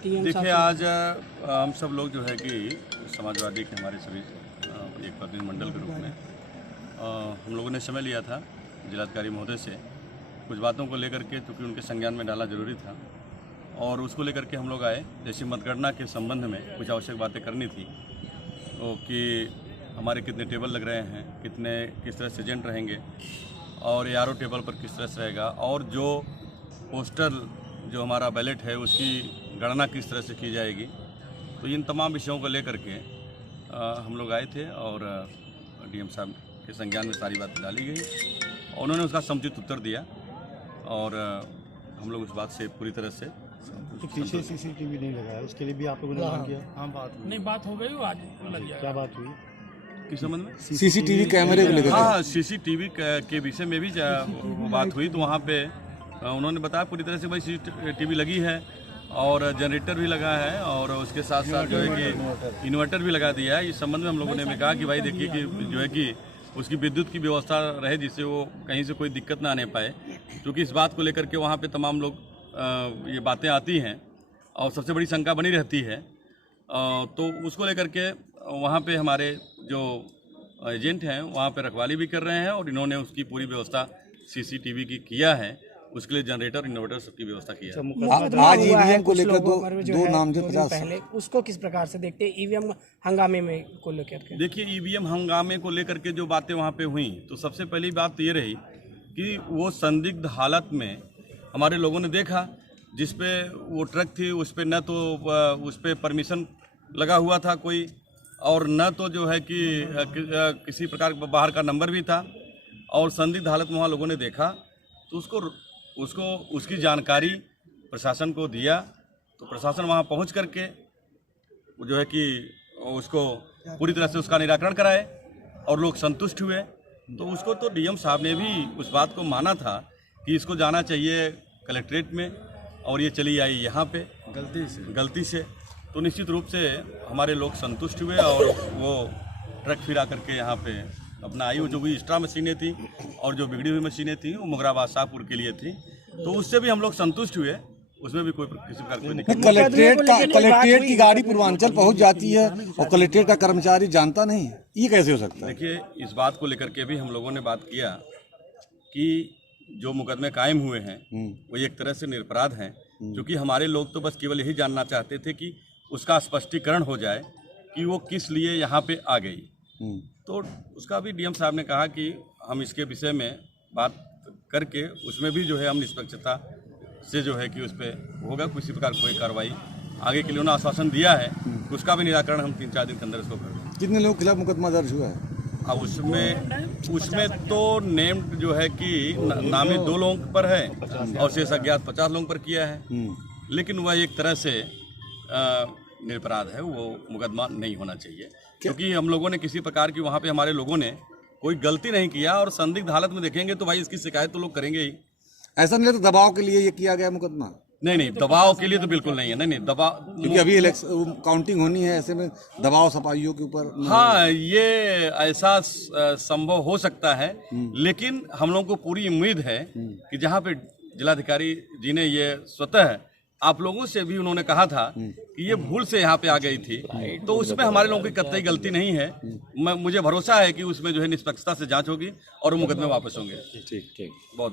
सकती है? देखिए, आज हम सब लोग जो है कि समाजवादी के हमारे सभी एक प्रतिनिधिमंडल के रूप में हम लोगों ने समय लिया था जिलाधिकारी महोदय से कुछ बातों को लेकर के, क्योंकि उनके संज्ञान में डालना जरूरी था और उसको लेकर के हम लोग आए। जैसे मतगणना के संबंध में कुछ आवश्यक बातें करनी थी, तो कि हमारे कितने टेबल लग रहे हैं, किस तरह से एजेंट रहेंगे और ARO टेबल पर किस तरह से रहेगा, और जो पोस्टल जो हमारा बैलेट है उसकी गणना किस तरह से की जाएगी। तो इन तमाम विषयों को लेकर के हम लोग आए थे और DM साहब के संज्ञान में सारी बातें डाली गई और उन्होंने उसका समुचित उत्तर दिया और हम लोग उस बात से पूरी तरह से। तो पीछे CCTV नहीं लगा है, उसके लिए भी आप लोगों ने मांग किया? हाँ, बात हो गई आज लग जाएगा। क्या बात हुई किस संबंध में? CCTV कैमरे को लेकर। हाँ, CCTV के विषय में भी बात हुई, तो वहाँ पे उन्होंने बताया पूरी तरह से भाई CCTV लगी है और जनरेटर भी लगा है और उसके साथ साथ जो है कि इन्वर्टर भी लगा दिया है। इस संबंध में हम लोगों ने कहा कि भाई देखिए कि जो है कि उसकी विद्युत की व्यवस्था रहे, जिससे वो कहीं से कोई दिक्कत ना आने पाए, क्योंकि इस बात को लेकर के वहाँ पे तमाम लोग ये बातें आती हैं और सबसे बड़ी शंका बनी रहती है। तो उसको लेकर के वहाँ पे हमारे जो एजेंट हैं वहाँ पे रखवाली भी कर रहे हैं और इन्होंने उसकी पूरी व्यवस्था CCTV की किया है, उसके लिए जनरेटर इन्वर्टर सबकी व्यवस्था की है। आज EVM को लेकर दो नामजद पहले उसको किस प्रकार से देखते हैं EVM हंगामे में को लेकर के? देखिए, EVM हंगामे को लेकर के जो बातें वहाँ पे हुई, तो सबसे पहली बात तो ये रही कि वो संदिग्ध हालत में हमारे लोगों ने देखा, जिस पे वो ट्रक थी उस पे न तो उस पे परमिशन लगा हुआ था कोई, और न तो जो है कि किसी प्रकार बाहर का नंबर भी था, और संदिग्ध हालत में वहाँ लोगों ने देखा तो उसको उसकी जानकारी प्रशासन को दिया। तो प्रशासन वहाँ पहुँच करके जो है कि उसको पूरी तरह से उसका निराकरण कराए और लोग संतुष्ट हुए। तो उसको तो DM साहब ने भी उस बात को माना था कि इसको जाना चाहिए कलेक्ट्रेट में, और ये चली आई यहाँ पे गलती से। तो निश्चित रूप से हमारे लोग संतुष्ट हुए और वो ट्रक फिरा करके यहाँ पे अपना आई। वो जो भी एक्स्ट्रा मशीनें थी और जो बिगड़ी हुई मशीनें थी वो मुगराबाद शाहपुर के लिए थी, तो उससे भी हम लोग संतुष्ट हुए, उसमें भी किसी प्रकार कोई दिक्कत नहीं। कलेक्ट्रेट की गाड़ी पूर्वांचल पहुंच जाती है और कलेक्ट्रेट का कर्मचारी जानता नहीं है, ये कैसे हो सकता है? देखिए, इस बात को लेकर के भी हम लोगों ने बात किया कि जो मुकदमे कायम हुए हैं वो एक तरह से निरपराध हैं, क्योंकि हमारे लोग तो बस केवल यही जानना चाहते थे कि उसका स्पष्टीकरण हो जाए कि वो किस लिए यहाँ पे आ गई। तो उसका भी DM साहब ने कहा कि हम इसके विषय में बात करके उसमें भी जो है हम निष्पक्षता से जो है कि उस पर होगा किसी प्रकार कोई कार्रवाई आगे के लिए उन्होंने आश्वासन दिया है। उसका भी निराकरण हम 3-4 दिन के अंदर इसको कर देंगे। कितने लोगों के खिलाफ मुकदमा दर्ज हुआ है? अब उसमें तो नेम्ड जो है कि नामी 2 लोगों पर है और शेष अज्ञात 50 लोगों पर किया है, लेकिन वह एक तरह से निरपराध है, वो मुकदमा नहीं होना चाहिए, क्योंकि हम लोगों ने किसी प्रकार की वहाँ पे हमारे लोगों ने कोई गलती नहीं किया, और संदिग्ध हालत में देखेंगे तो भाई इसकी शिकायत तो लोग करेंगे ही। ऐसा नहीं तो दबाव के लिए ये किया गया मुकदमा? नहीं, दबाव के लिए तो बिल्कुल नहीं है। नहीं, दबाव, क्योंकि अभी काउंटिंग होनी है, ऐसे में दबाव सफाइयों के ऊपर। हाँ, ये ऐसा संभव हो सकता है, लेकिन हम लोगों को पूरी उम्मीद है कि जहाँ पे जिलाधिकारी जी ने ये स्वतः आप लोगों से भी उन्होंने कहा था कि ये भूल से यहाँ पे आ गई थी, तो उसमें हमारे लोगों की कतई गलती नहीं है। मुझे भरोसा है कि उसमें जो है निष्पक्षता से जांच होगी और वो मुकदमे वापस होंगे। ठीक, बहुत बहुत